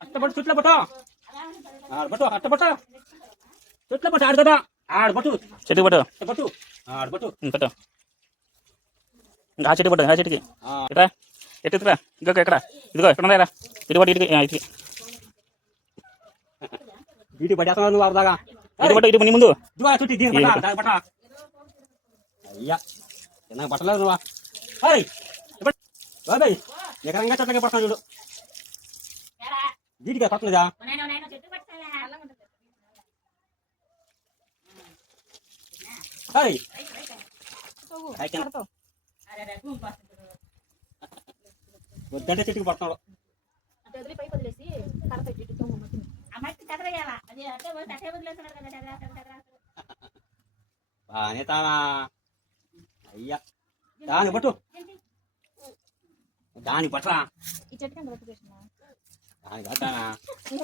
అట్టబట్టు చుట్ల పట్టు ఆడబట్టు అట్టబట్టు చుట్ల పట్టు ఆడు కదా ఆడబట్టు చెట్టు పట్టు పట్టు ఆడబట్టు పట్టు ఇంకా చెట్టు పట్టు చెట్టుకి ఎట్రా ఎట్టురా ఇంకొక ఎక్కడ ఇదిగో ఎక్కడ ఉన్నాయరా ఇటు పట్టు ఇటుకి ఇటుకి ఇటు పట్టేస్తున్నావు నువ్వు అవదాగా ఇటు పట్టు ఇటు నీ ముందు చుట్టి పట్ట అయ్యా నాకు పట్టలేదు నువ్వా బాబాయ్ ఎకరంగా చెట్లకి పడతాను చూడు వీటిగా పట్టలేదా వద్దంటే చెట్టుకి పడుతున్నాడు బాగానే తానా అయ్యా దాని పట్టు దాని పట్టరా దాని పట్టానా